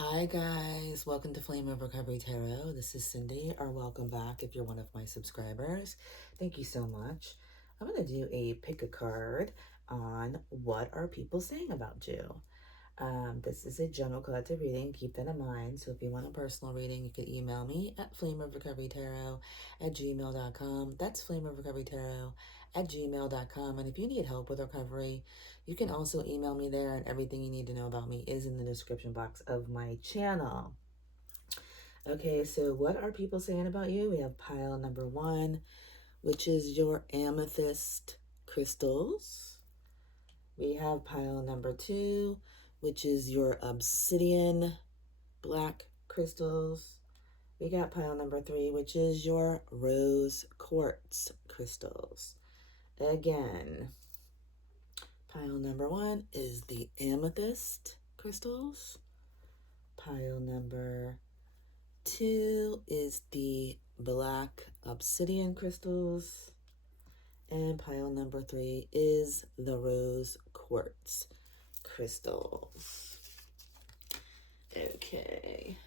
Hi guys, welcome to Flame of Recovery Tarot. This is Cindy, or welcome back if you're one of my subscribers. Thank you so much. I'm going to do a pick a card on what are people saying about you. This is a general collective reading. Keep that in mind. So if you want a personal reading, you can email me at flameofrecoverytarot@gmail.com. That's flameofrecoverytarot@gmail.com. And if you need help with recovery, you can also email me there, and everything you need to know about me is in the description box of my channel. Okay, so what are people saying about you? We have pile number 1, which is your amethyst crystals. We have pile number 2, which is your obsidian black crystals. We got pile number 3, which is your rose quartz crystals. Again, pile number 1 is the amethyst crystals. Pile number 2 is the black obsidian crystals. And pile number 3 is the rose quartz crystals. Okay.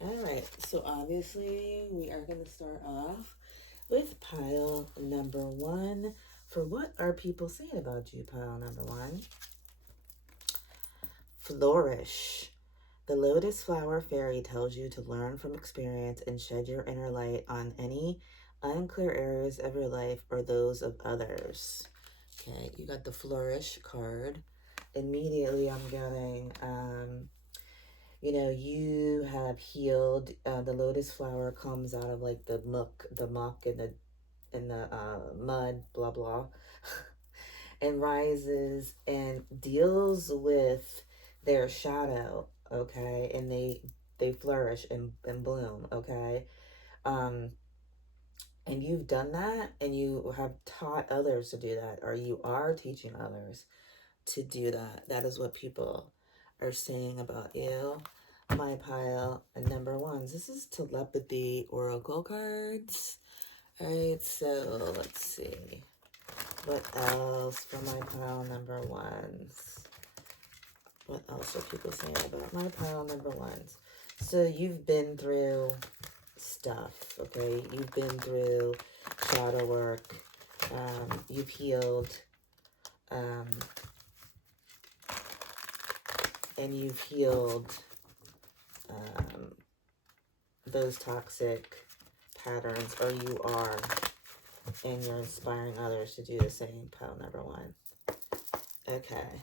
Alright, so obviously we are going to start off with pile number 1. For what are people saying about you, pile number 1? Flourish. The lotus flower fairy tells you to learn from experience and shed your inner light on any unclear areas of your life or those of others. Okay, you got the flourish card. Immediately I'm getting, you have healed. The lotus flower comes out of like the muck and the mud, blah, blah, and rises and deals with their shadow, okay? And they flourish and bloom, okay? And you've done that, and you have taught others to do that, or you are teaching others to do that. That is what people are saying about you. My pile number 1. This is telepathy oracle cards. All right, so let's see. What else for my pile number 1s? What else are people saying about my pile number 1s? So you've been through stuff, okay? You've been through shadow work. You've healed. And you've healed those toxic patterns, or you are, and you're inspiring others to do the same, pile number 1. Okay.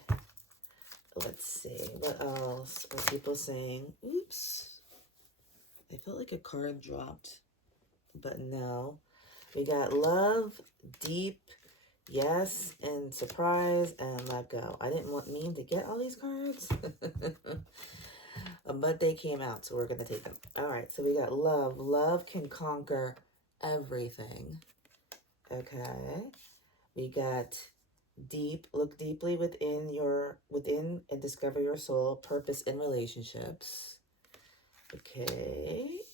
Let's see. What else are people saying? Oops. I felt like a card dropped, but no. We got love, deep, yes, and surprise, and let go. I didn't mean to get all these cards, but they came out, so we're going to take them. All right, so we got love. Love can conquer everything. Okay. We got deep. Look deeply within and discover your soul, purpose, and relationships. Okay.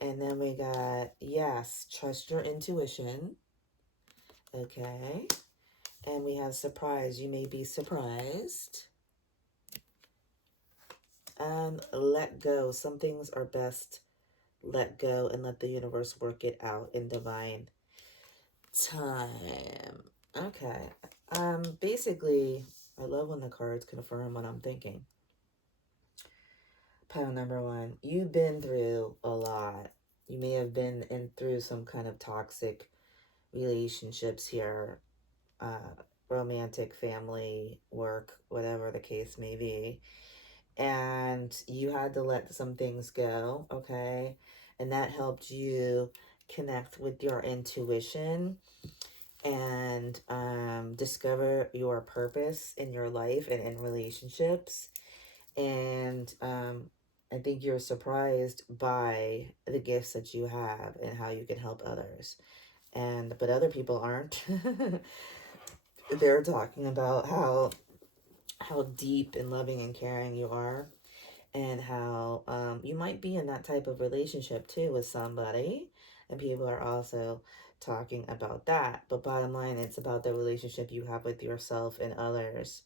And then we got yes, trust your intuition. Okay. And we have surprise. You may be surprised. And let go. Some things are best let go and let the universe work it out in divine time. Okay. Basically, I love when the cards confirm what I'm thinking. Pile number 1, you've been through a lot. You may have been through some kind of toxic relationships here, romantic, family, work, whatever the case may be. And you had to let some things go, okay? And that helped you connect with your intuition and discover your purpose in your life and in relationships. And I think you're surprised by the gifts that you have and how you can help others. But other people aren't. They're talking about how deep and loving and caring you are, and how you might be in that type of relationship too with somebody, and people are also talking about that. But bottom line, it's about the relationship you have with yourself and others.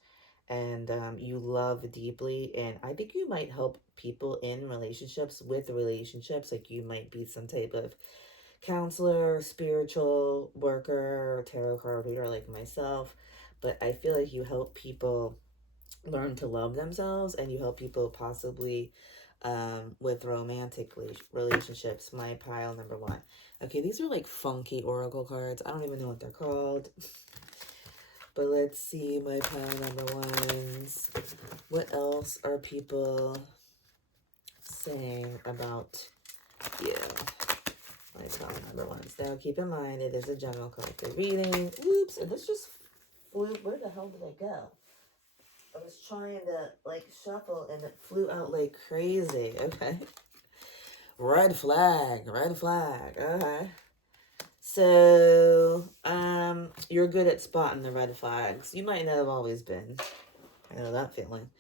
And you love deeply. And I think you might help people in relationships with relationships. Like you might be some type of counselor, spiritual worker, tarot card reader like myself. But I feel like you help people learn to love themselves, and you help people possibly with romantic relationships. My pile number one. Okay, these are like funky oracle cards. I don't even know what they're called. But let's see my pile number ones. What else are people saying about you? My pile number ones. Now keep in mind it is a general collective reading. Oops, and this just flew. Where the hell did I go? I was trying to like shuffle and it flew out like crazy. Okay. Red flag. Red flag. Okay. So, you're good at spotting the red flags. You might not have always been. I know that feeling.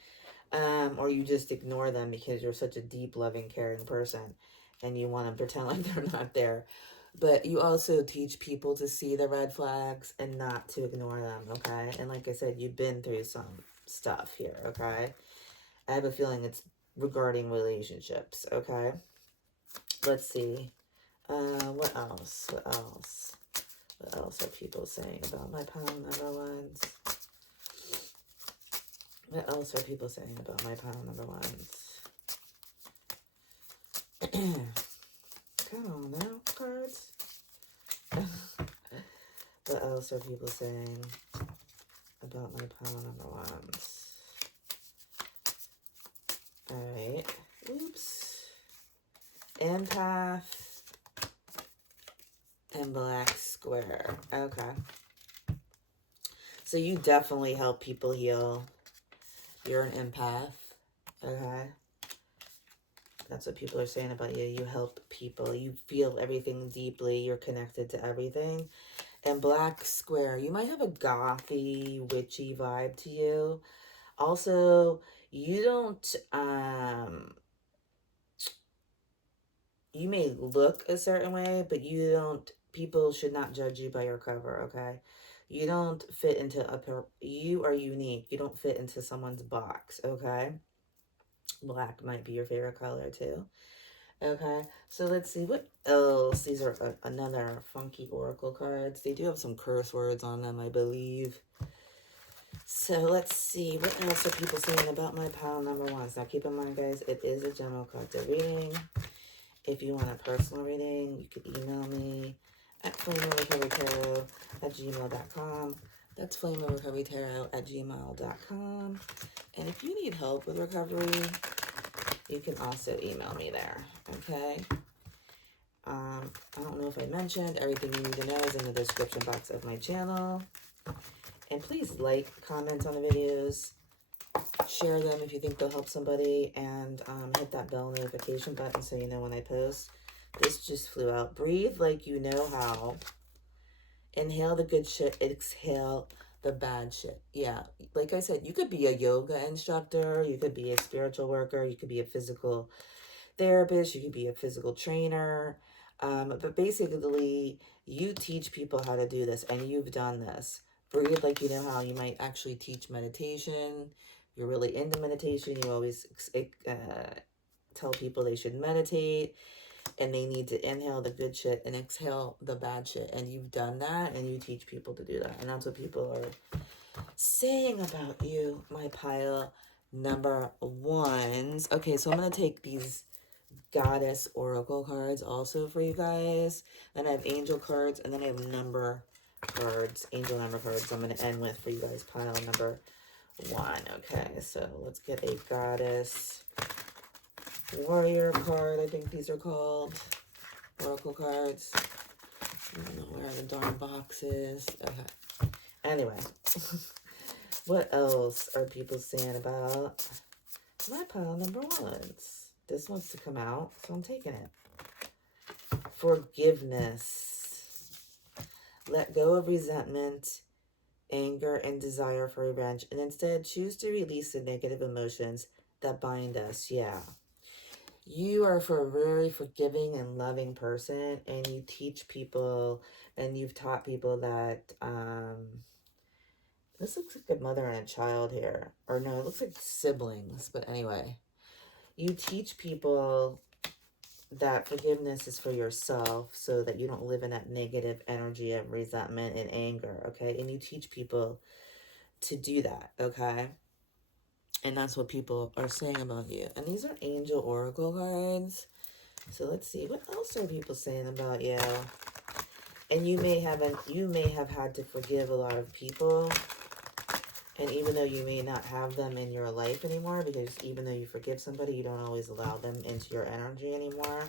Or you just ignore them because you're such a deep, loving, caring person and you want to pretend like they're not there. But you also teach people to see the red flags and not to ignore them, okay? And like I said, you've been through some stuff here, okay? I have a feeling it's regarding relationships, okay? Let's see. What else? What else? What else are people saying about my pile number ones? What else are people saying about my pile number ones? Come on now, cards. What else are people saying about my pile number ones? Alright. Oops. Empath and black square. Okay. So you definitely help people heal. You're an empath. Okay. That's what people are saying about you. You help people. You feel everything deeply. You're connected to everything. And black square. You might have a gothy, witchy vibe to you. Also, you don't, you may look a certain way, but you don't, people should not judge you by your cover, okay? You don't fit into you are unique. You don't fit into someone's box, okay? Black might be your favorite color too. Okay, so let's see what else. These are another funky oracle cards. They do have some curse words on them, I believe. So let's see, what else are people saying about my pile number ones? Now keep in mind, guys, it is a general collective reading. If you want a personal reading, you could email me at flameovercoverytarot@gmail.com. That's flameovercoverytarot@gmail.com. And if you need help with recovery, you can also email me there, okay? I don't know if I mentioned, everything you need to know is in the description box of my channel. And please like, comment on the videos, share them if you think they'll help somebody, and hit that bell notification button so you know when I post. This just flew out. Breathe like you know how. Inhale the good shit, exhale the bad shit. Yeah, like I said, you could be a yoga instructor, you could be a spiritual worker, you could be a physical therapist, you could be a physical trainer, but basically you teach people how to do this, and you've done this. Breathe like you know how. You might actually teach meditation. You're really into meditation. You always tell people they should meditate, and they need to inhale the good shit and exhale the bad shit, and you've done that, and you teach people to do that, and that's what people are saying about you, my pile number ones. Okay, so I'm going to take these goddess oracle cards also for you guys. Then I have angel cards, and then I have number cards, angel number cards I'm going to end with for you guys, pile number one. Okay, so let's get a goddess warrior card. I think these are called oracle cards. I don't know where the darn box is. Okay. Anyway, what else are people saying about my pile number ones? This wants to come out, so I'm taking it. Forgiveness. Let go of resentment, anger, and desire for revenge, and instead choose to release the negative emotions that bind us. Yeah. You are for a very forgiving and loving person, and you teach people, and you've taught people that, this looks like a mother and a child here. Or no, it looks like siblings, but anyway. You teach people that forgiveness is for yourself so that you don't live in that negative energy of resentment and anger, okay? And you teach people to do that, okay? And that's what people are saying about you. And these are angel oracle cards. So let's see, what else are people saying about you? And you may have had to forgive a lot of people. And even though you may not have them in your life anymore, because even though you forgive somebody, you don't always allow them into your energy anymore.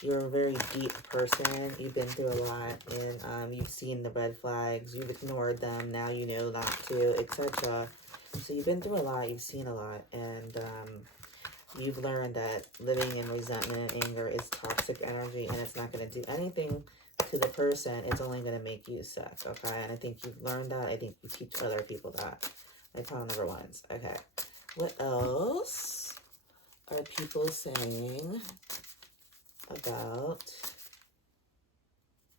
You're a very deep person. You've been through a lot, and you've seen the red flags. You've ignored them. Now you know not to, etc. So you've been through a lot. You've seen a lot, and you've learned that living in resentment and anger is toxic energy, and it's not going to do anything to the person. It's only going to make you sick, okay? And I think you've learned that. I think you teach other people that. My pile number ones. Okay. What else are people saying about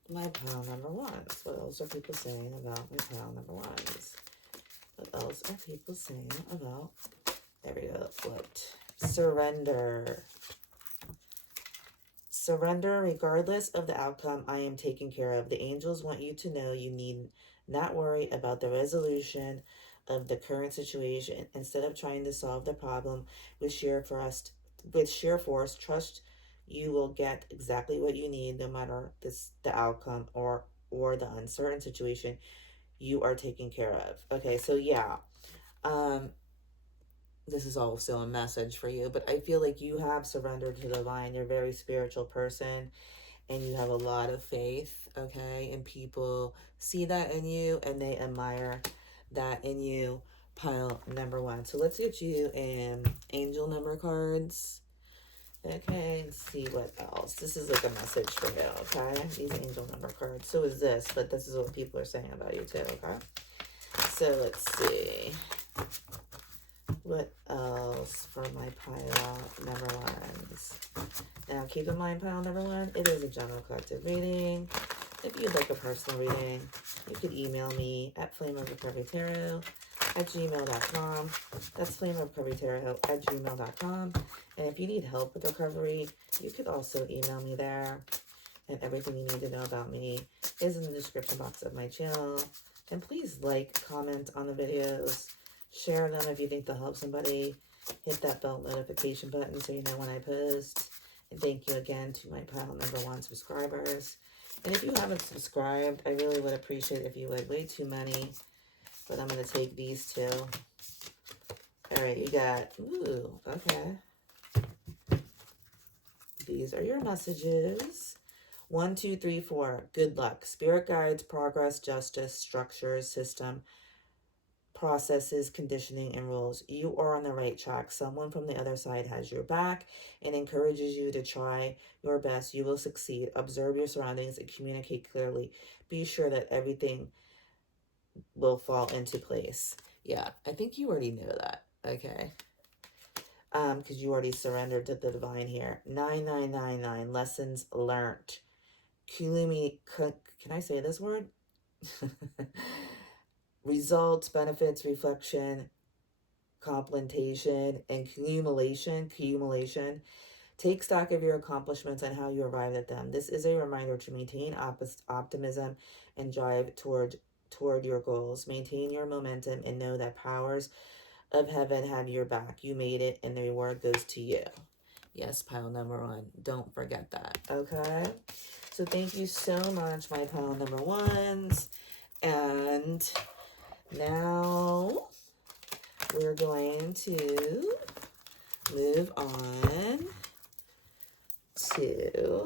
my pile number ones? What else are people saying about my pile number ones? What else are people saying about, there we go, flipped. Surrender. Surrender regardless of the outcome. I am taken care of. The angels want you to know you need not worry about the resolution of the current situation. Instead of trying to solve the problem with sheer force, trust you will get exactly what you need no matter the outcome or the uncertain situation. You are taken care of. Okay, so yeah. This is also a message for you, but I feel like you have surrendered to the divine. You're a very spiritual person, and you have a lot of faith, okay? And people see that in you, and they admire that in you, pile number one. So let's get you angel number cards. Okay, let's see what else. This is like a message for you, okay? These angel number cards. So is this, but this is what people are saying about you too, okay? So let's see. What else for my pile number ones? Now, keep in mind, pile number one, it is a general collective reading. If you'd like a personal reading, you could email me at flameofrecoverytarot@gmail.com. That's flameofrecoverytarot@gmail.com. And if you need help with recovery, you could also email me there. And everything you need to know about me is in the description box of my channel. And please like, comment on the videos. Share them if you think they'll help somebody. Hit that bell notification button so you know when I post. And thank you again to my pile number one subscribers. And if you haven't subscribed, I really would appreciate it if you would. Way too many. But I'm going to take these two. Alright, you got, ooh, okay. These are your messages. 1, 2, 3, 4. Good luck. Spirit guides, progress, justice, structure, system, processes, conditioning, and rules. You are on the right track. Someone from the other side has your back and encourages you to try your best. You will succeed. Observe your surroundings and communicate clearly. Be sure that everything will fall into place. Yeah, I think you already know that. Okay. Because you already surrendered to the divine here. 9999. Lessons learned. Kulumi, can I say this word? Results, benefits, reflection, complementation, and accumulation. Take stock of your accomplishments and how you arrived at them. This is a reminder to maintain optimism and drive toward your goals. Maintain your momentum and know that powers of heaven have your back. You made it, and the reward goes to you. Yes, pile number one. Don't forget that, okay? So thank you so much, my pile number ones. And now we're going to move on to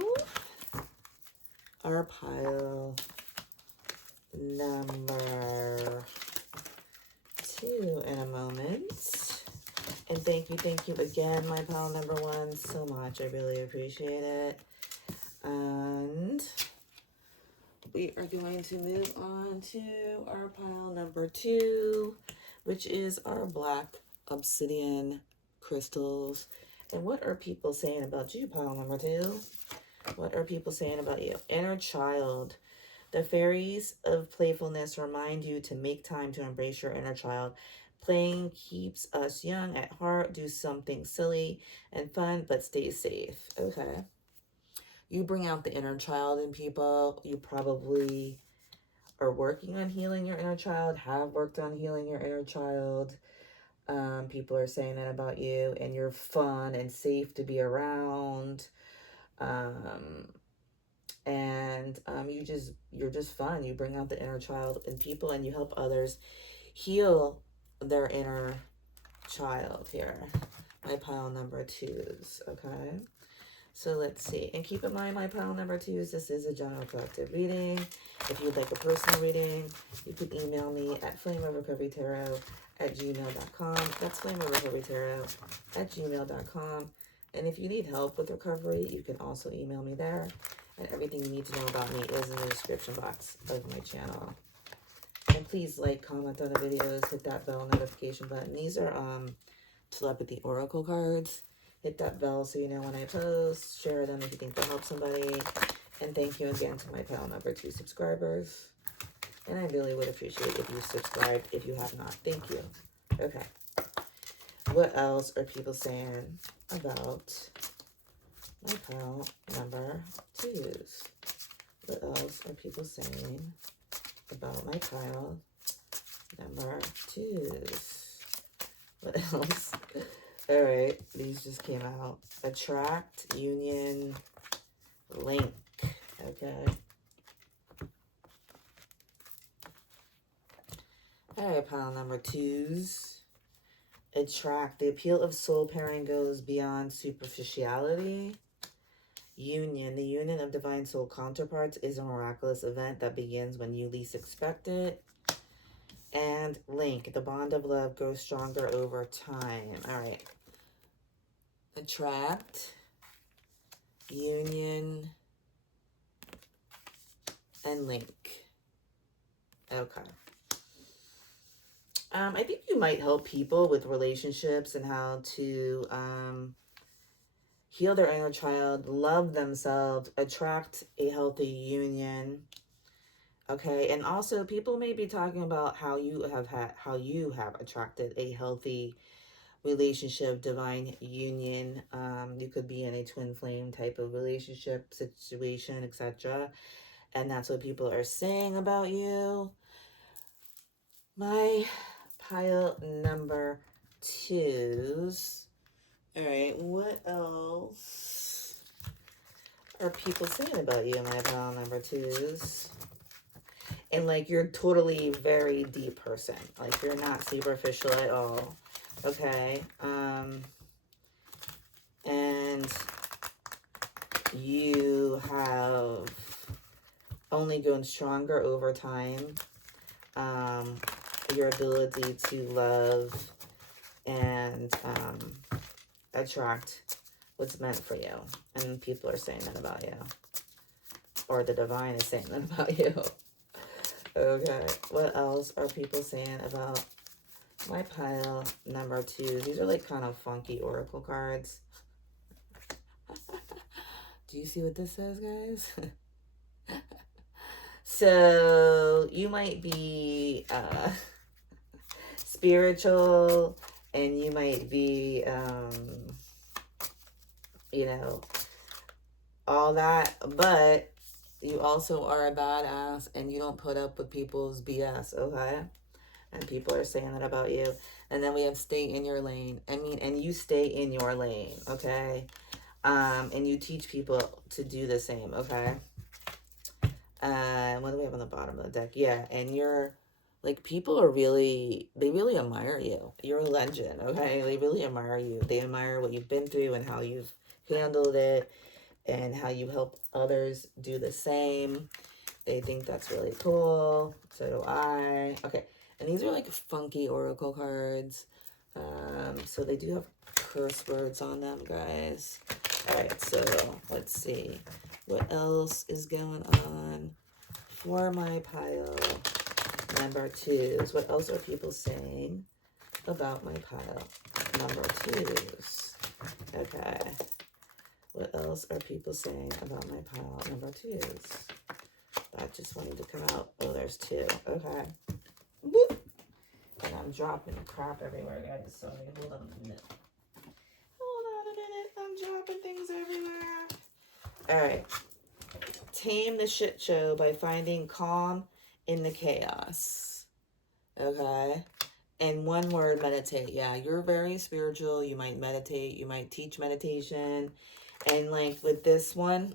our pile number two in a moment. And thank you again, my pile number one, so much. I really appreciate it. And we are going to move on to our pile number two, which is our black obsidian crystals. And what are people saying about you, pile number 2? What are people saying about you? Inner child. The fairies of playfulness remind you to make time to embrace your inner child. Playing keeps us young at heart. Do something silly and fun, but stay safe. Okay. You bring out the inner child in people. You probably are working on healing your inner child, have worked on healing your inner child. People are saying that about you, and you're fun and safe to be around. You're just fun. You bring out the inner child in people, and you help others heal their inner child here. My pile number 2s, okay? So let's see. And keep in mind, my pile number 2s, this is a general collective reading. If you'd like a personal reading, you can email me at flameofrecoverytarot@gmail.com. That's flameofrecoverytarot@gmail.com. And if you need help with recovery, you can also email me there. And everything you need to know about me is in the description box of my channel. And please like, comment on the videos, hit that bell notification button. These are telepathy oracle cards. Hit that bell so you know when I post. Share them if you think they'll help somebody. And thank you again to my pile number 2 subscribers. And I really would appreciate if you subscribe if you have not. Thank you. Okay. What else are people saying about my pile number 2s? What else are people saying about my pile number 2s? What else? All right, these just came out. Attract, union, link. Okay. All right, pile number 2s. Attract. The appeal of soul pairing goes beyond superficiality. Union. The union of divine soul counterparts is a miraculous event that begins when you least expect it. And link. The bond of love grows stronger over time. All right. Attract, union, and link. Okay. I think you might help people with relationships and how to heal their inner child, love themselves, attract a healthy union. Okay, and also people may be talking about how you have attracted a healthy relationship, divine union. You could be in a twin flame type of relationship, situation, etc. And that's what people are saying about you. My pile number 2s. All right, what else are people saying about you, my pile number 2s? And like, you're totally very deep person. Like, you're not superficial at all. Okay. And you have only grown stronger over time. Your ability to love and attract what's meant for you. And people are saying that about you. Or the divine is saying that about you. Okay. What else are people saying about my pile number 2? These are like kind of funky oracle cards. Do you see what this says, guys? So you might be spiritual, and you might be, you know, all that, but you also are a badass, and you don't put up with people's BS, okay? And people are saying that about you. And then we have stay in your lane. And you stay in your lane, okay? And you teach people to do the same, okay? What do we have on the bottom of the deck? Yeah, and you're, like, people are they really admire you. You're a legend, okay? They really admire you. They admire what you've been through and how you've handled it and how you help others do the same. They think that's really cool. So do I. Okay. And these are like funky oracle cards. So they do have curse words on them, guys. All right, so let's see. What else is going on for my pile number 2s? What else are people saying about my pile number 2s? Okay. What else are people saying about my pile number 2s? That just wanted to come out. Oh, there's 2. Okay. Boop. And I'm dropping crap everywhere, guys. Sorry, hold on a minute. Hold on a minute. I'm dropping things everywhere. All right. Tame the shit show by finding calm in the chaos. Okay. And one word, meditate. Yeah, you're very spiritual. You might meditate. You might teach meditation. And like with this one,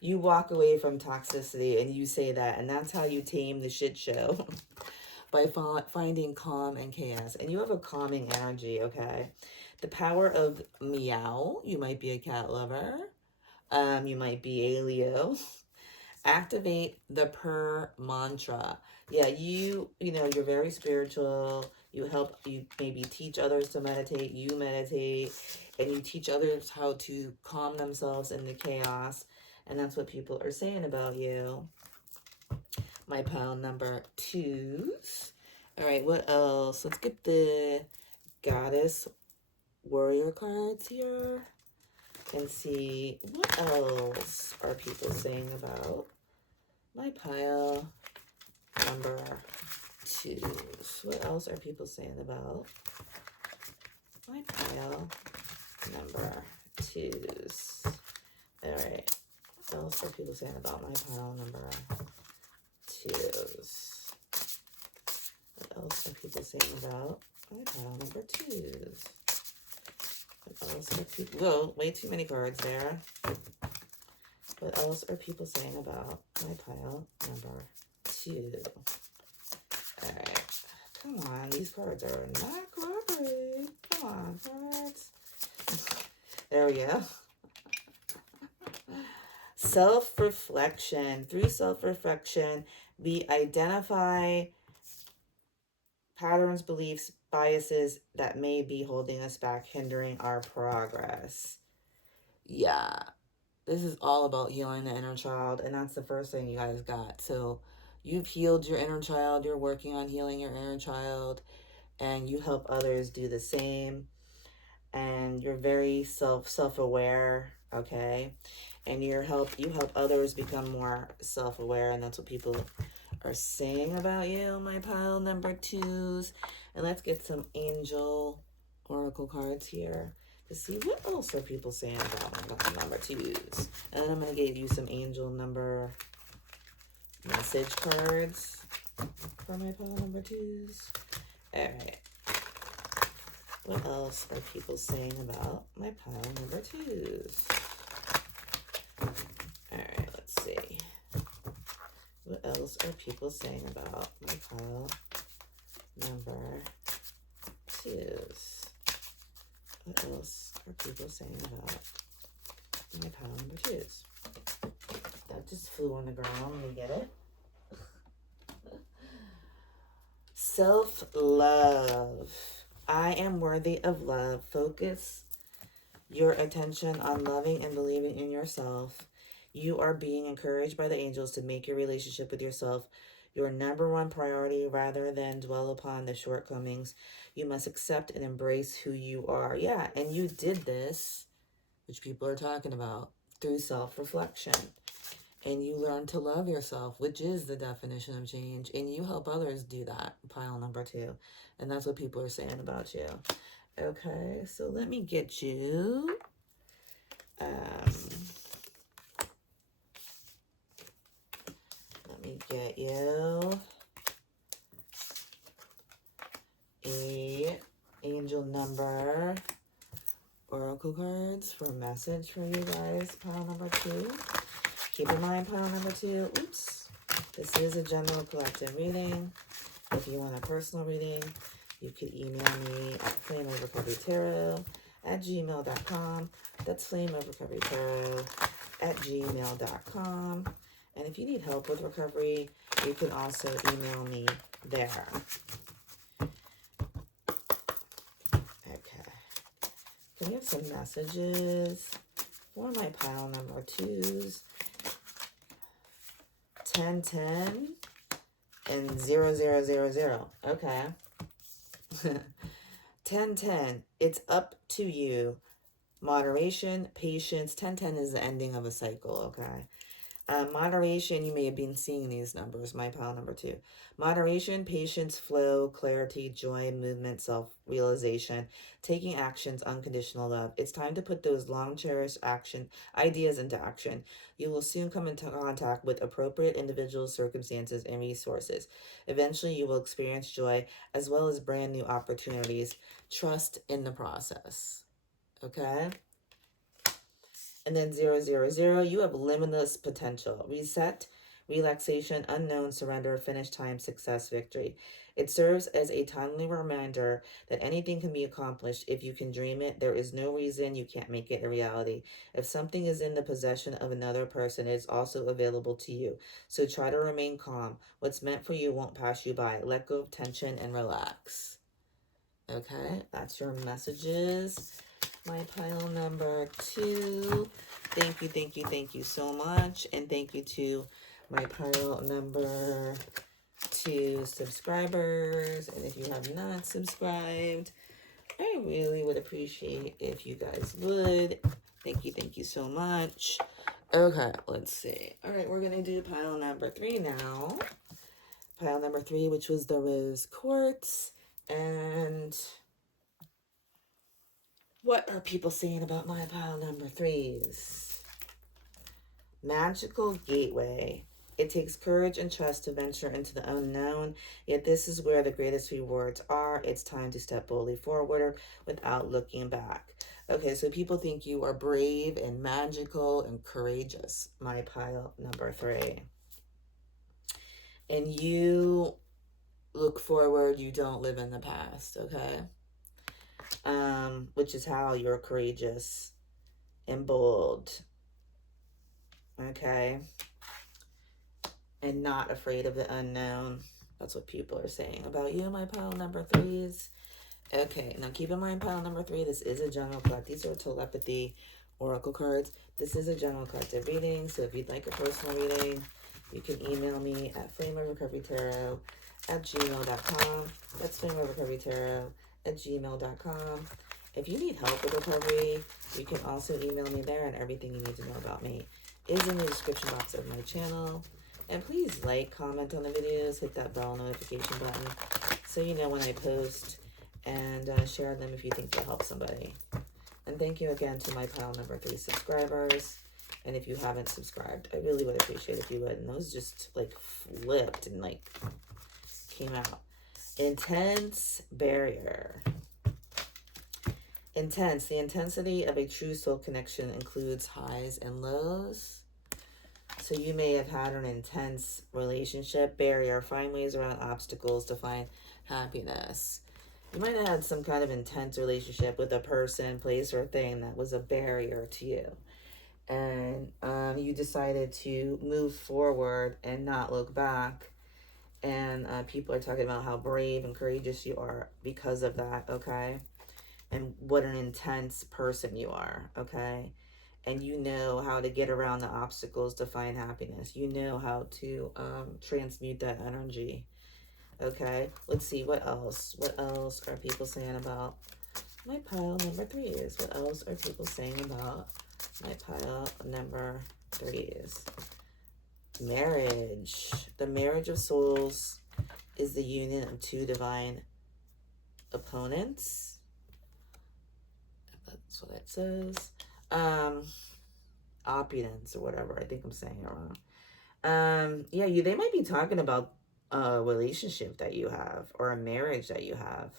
you walk away from toxicity and you say that. And that's how you tame the shit show. By finding calm and chaos. And you have a calming energy, okay? The power of meow. You might be a cat lover. You might be a Leo. Activate the purr mantra. Yeah, you know, you're very spiritual. You maybe teach others to meditate. You meditate. And you teach others how to calm themselves in the chaos. And that's what people are saying about you. My pile number 2s. All right, what else? Let's get the Goddess Warrior cards here and see what else are people saying about my pile number 2s. What else are people saying about my pile number 2s? All right, what else are people saying about my pile number 2s? What else are people saying about my pile number 2s? What else are people... Whoa, way too many cards there. What else are people saying about my pile number 2? Alright. Come on, these cards are not cooperating. Come on, cards. There we go. Self-reflection. Through self-reflection, we identify patterns, beliefs, biases that may be holding us back, hindering our progress. Yeah, this is all about healing the inner child, and that's the first thing you guys got. So you've healed your inner child, you're working on healing your inner child, and you help others do the same. And you're very self-aware, okay? And you help others become more self-aware, and that's what people are saying about you, my pile number 2s. And let's get some angel oracle cards here to see what else are people saying about my pile number 2s. And then I'm going to give you some angel number message cards for my pile number 2s. All right. What else are people saying about my pile number 2s? All right, let's see. What else are people saying about my pile number 2s? What else are people saying about my pile number 2s? That just flew on the ground. Let me get it. Self-love. I am worthy of love. Focus your attention on loving and believing in yourself. You are being encouraged by the angels to make your relationship with yourself your number one priority rather than dwell upon the shortcomings. You must accept and embrace who you are. Yeah, and you did this, which people are talking about, through self-reflection. And you learn to love yourself, which is the definition of change. And you help others do that, pile number 2. And that's what people are saying about you. Okay, so let me get you... let me get you a angel number oracle cards for a message for you guys, pile number 2. Keep in mind, pile number 2, oops, this is a general collective reading. If you want a personal reading, you could email me at flameofrecoverytarot@gmail.com. That's flameofrecoverytarot@gmail.com. And if you need help with recovery, you can also email me there. Okay. Can we have some messages for my pile number 2s? 1010 and 0000. Okay. 10-10, it's up to you. Moderation, patience. 10-10 is the ending of a cycle, okay? Moderation, you may have been seeing these numbers, my pile number 2. Moderation, patience, flow, clarity, joy, movement, self-realization, taking actions, unconditional love. It's time to put those long-cherished ideas into action. You will soon come into contact with appropriate individuals, circumstances, and resources. Eventually, you will experience joy as well as brand new opportunities. Trust in the process. Okay? And then 000, you have limitless potential. Reset, relaxation, unknown, surrender, finish time, success, victory. It serves as a timely reminder that anything can be accomplished if you can dream it. There is no reason you can't make it a reality. If something is in the possession of another person, it is also available to you. So try to remain calm. What's meant for you won't pass you by. Let go of tension and relax. Okay, that's your messages. My pile number 2. Thank you so much. And thank you to my pile number 2 subscribers. And if you have not subscribed, I really would appreciate if you guys would. Thank you so much. Okay, let's see. All right, we're going to do pile number 3 now. Pile number 3, which was the rose quartz. And what are people saying about my pile number 3s? Magical gateway. It takes courage and trust to venture into the unknown, yet this is where the greatest rewards are. It's time to step boldly forward without looking back. Okay, so people think you are brave and magical and courageous. My pile number 3. And you look forward, you don't live in the past, okay? Which is how you're courageous and bold, okay? And not afraid of the unknown. That's what people are saying about you, my pile number 3s. Okay, now keep in mind, pile number 3, this is a general collect. These are telepathy oracle cards. This is a general collective reading, so if you'd like a personal reading, you can email me at flameofrecoverytarot@gmail.com. That's flameofrecoverytarot@gmail.com. If you need help with recovery, you can also email me there, and everything you need to know about me is in the description box of my channel. And please like, comment on the videos, hit that bell notification button so you know when I post, and share them if you think they'll help somebody. And thank you again to my pile number 3 subscribers. And if you haven't subscribed, I really would appreciate if you would. And those just like flipped and like came out. Intense barrier. Intense. The intensity of a true soul connection includes highs and lows. So you may have had an intense relationship. Barrier. Find ways around obstacles to find happiness. You might have had some kind of intense relationship with a person, place, or thing that was a barrier to you. And you decided to move forward and not look back. And people are talking about how brave and courageous you are because of that, okay? And what an intense person you are, okay? And you know how to get around the obstacles to find happiness. You know how to transmute that energy. Okay, let's see, what else? What else are people saying about my pile number 3s? What else are people saying about my pile number 3s? Marriage. The marriage of souls is the union of two divine opponents. That's what it says. Opulence or whatever. I think I'm saying it wrong. Yeah, they might be talking about a relationship that you have or a marriage that you have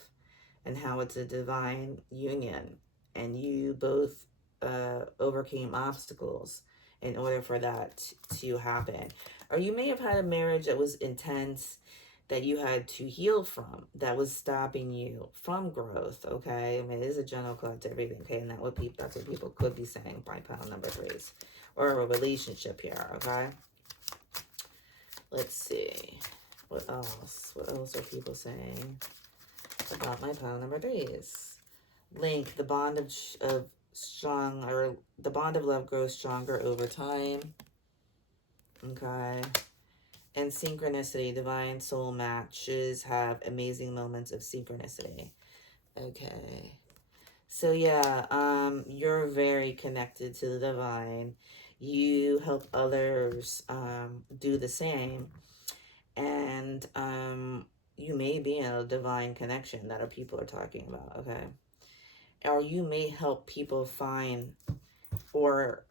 and how it's a divine union and you both overcame obstacles in order for that to happen. Or you may have had a marriage that was intense that you had to heal from, that was stopping you from growth, okay? I mean, it is a general collective reading, okay? And that's what people could be saying by pile number 3s. Or a relationship here, okay? Let's see. What else? What else are people saying about my pile number 3s? Link, the bond of love grows stronger over time. Okay. And synchronicity, divine soul matches have amazing moments of synchronicity. Okay. So yeah, you're very connected to the divine. You help others do the same, and you may be in a divine connection that people are talking about. Okay, or you may help people find, or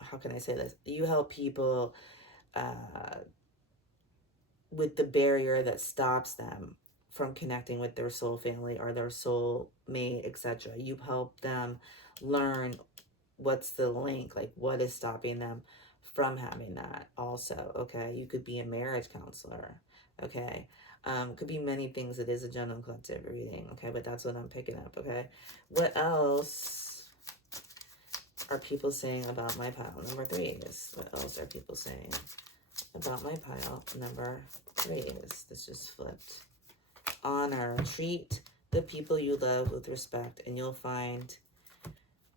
how can I say this? You help people with the barrier that stops them from connecting with their soul family or their soul mate, etc. You help them learn what's the link, like what is stopping them from having that also. Okay, you could be a marriage counselor. Okay, could be many things. It is a general collective reading. Okay, but that's what I'm picking up. Okay, what else are people saying about my pile number 3s? What else are people saying about my pile number 3s? This just flipped. Honor. Treat the people you love with respect, and you'll find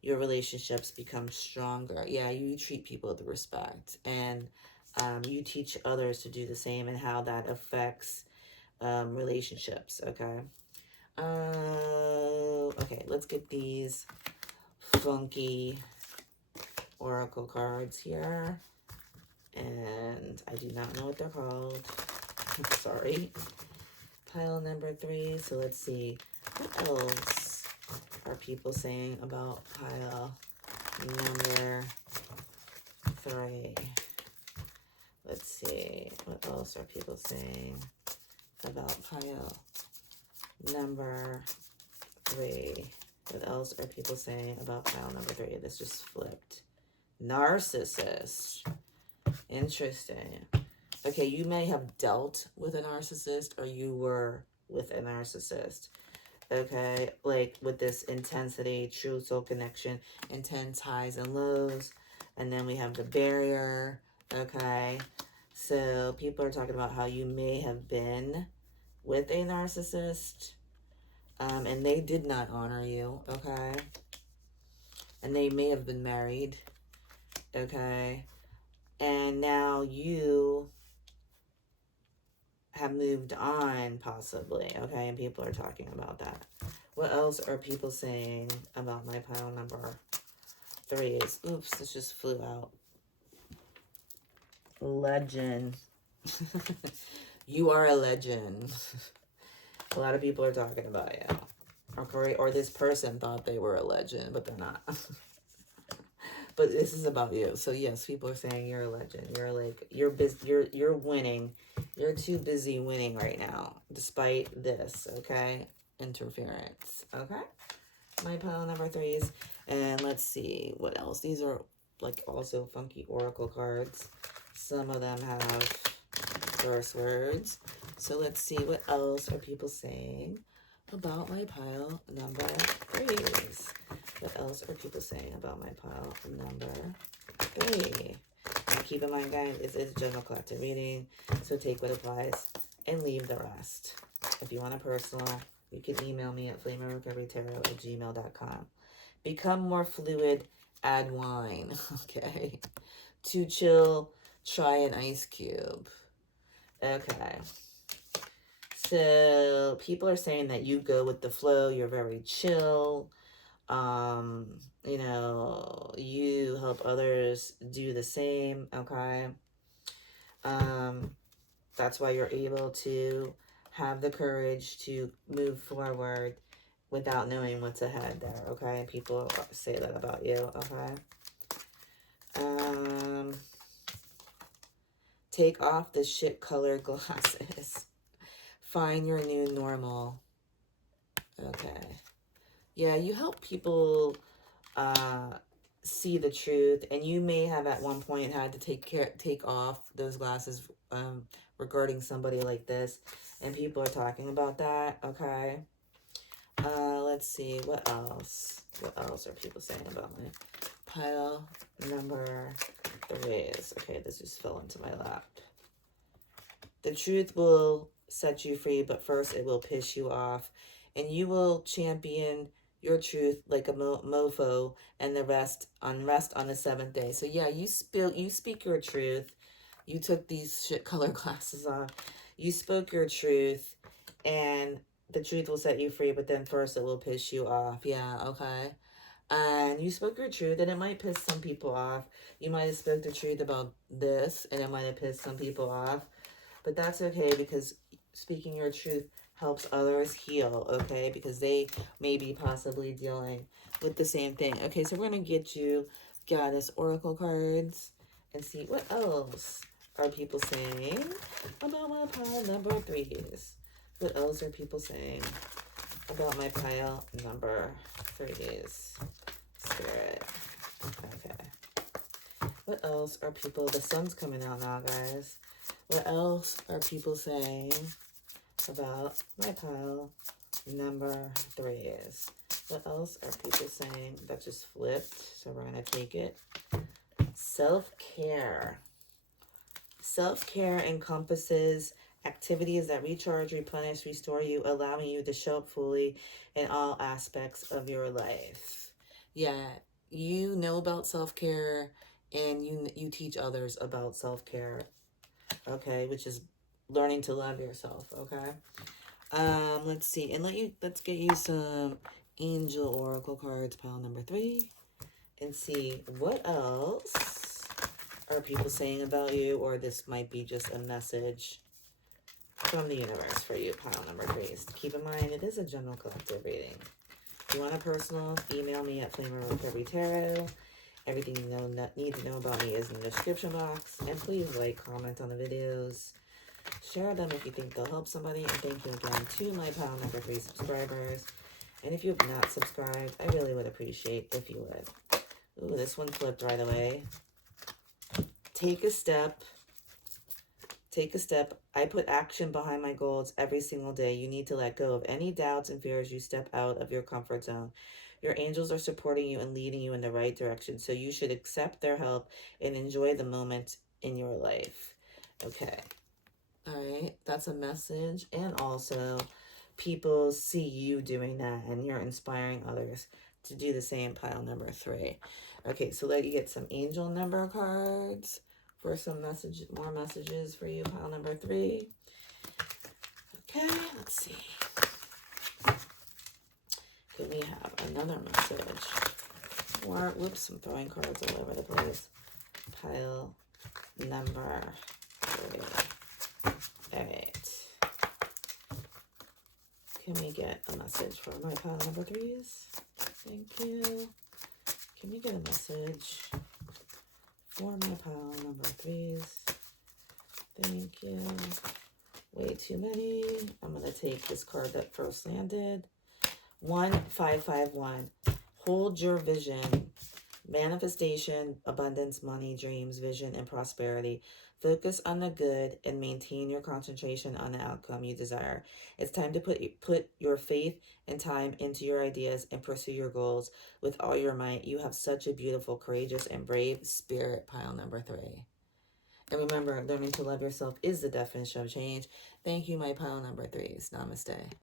your relationships become stronger. Yeah, you treat people with respect, and you teach others to do the same, and how that affects relationships. Okay. Okay, let's get these funky oracle cards here. And I do not know what they're called. Sorry. Pile number 3. So let's see. What else are people saying about pile number 3? Let's see. What else are people saying about pile number 3? What else are people saying about pile number 3? This just flipped. Narcissist. Interesting. Okay, you may have dealt with a narcissist, or you were with a narcissist. Okay, like with this intensity, true soul connection, intense highs and lows. And then we have the barrier. Okay, so people are talking about how you may have been with a narcissist, and they did not honor you. Okay, and they may have been married. Okay, and now you have moved on, possibly. Okay, and people are talking about that. What else are people saying about my pile number 3s? Oops, this just flew out. Legend. You are a legend. A lot of people are talking about you. Okay, or this person thought they were a legend, but they're not. But this is about you. So yes, people are saying you're a legend. You're like, you're winning. You're too busy winning right now, despite this, okay? Interference, okay? My pile number 3s. And let's see what else. These are like also funky oracle cards. Some of them have verse words. So let's see what else are people saying about my pile number 3s. What else are people saying about my pile number 3? Now keep in mind, guys, it is general collective reading, so take what applies and leave the rest. If you want a personal, you can email me at flameofrecoverytarot@gmail.com. Become more fluid, add wine. Okay. To chill, try an ice cube. Okay. So people are saying that you go with the flow, you're very chill. You know, you help others do the same. Okay. That's why you're able to have the courage to move forward without knowing what's ahead there. Okay. People say that about you. Okay. Take off the shit colored glasses. Find your new normal. Okay. Yeah, you help people see the truth, and you may have at one point had to take off those glasses regarding somebody like this, and people are talking about that. Okay. Let's see what else. What else are people saying about my pile number 3s? Okay, this just fell into my lap. The truth will set you free, but first it will piss you off, and you will champion your truth like a mofo, and the rest on the 7th day. So yeah, you speak your truth. You took these shit color glasses off. You spoke your truth, and The truth will set you free, but then first it will piss you off. Yeah, okay. And you spoke your truth, and it might piss some people off. You might have spoke the truth about this, and it might have pissed some people off. But that's okay, because speaking your truth helps others heal, okay? Because they may be possibly dealing with the same thing. Okay, so we're going to get you Goddess Oracle cards and see what else are people saying about my pile number 3s. What else are people saying about my pile number 3s? Spirit. Okay. What else are people... The sun's coming out now, guys. What else are people saying about my pile number 3s? What else are people saying? That just flipped, so we're going to take it. Self-care. Self-care encompasses activities that recharge, replenish, restore you, allowing you to show up fully in all aspects of your life. Yeah, you know about self-care, and you teach others about self-care, okay, which is learning to love yourself, okay? Let's see, and let's get you some Angel Oracle cards, pile number 3, and see what else are people saying about you, or this might be just a message from the universe for you, pile number 3s. Keep in mind, it is a general collective reading. If you want a personal, email me at flameovertarot. Everything you need to know about me is in the description box. And please like, comment on the videos. Share them if you think they'll help somebody. And thank you again to my pile number 3 subscribers. And if you have not subscribed, I really would appreciate if you would. Ooh, this one flipped right away. Take a step. Take a step. I put action behind my goals every single day. You need to let go of any doubts and fears. You step out of your comfort zone. Your angels are supporting you and leading you in the right direction, so you should accept their help and enjoy the moment in your life. Okay. All right. That's a message. And also, people see you doing that, and you're inspiring others to do the same, pile number 3. Okay, so let you get some angel number cards for some more messages for you, pile number 3. Okay, let's see. Can we have another message? Or, whoops, I'm throwing cards all over the place. Pile number 3. All right. Can we get a message for my pile number 3s? Thank you. Can we get a message for my pile number 3s? Thank you. Way too many. I'm going to take this card that first landed. 1551. Hold your vision. Manifestation, abundance, money, dreams, vision, and prosperity. Focus on the good and maintain your concentration on the outcome you desire. It's time to put your faith and time into your ideas and pursue your goals with all your might. You have such a beautiful, courageous, and brave spirit, pile number 3. And remember, learning to love yourself is the definition of change. Thank you, my pile number 3s. Namaste.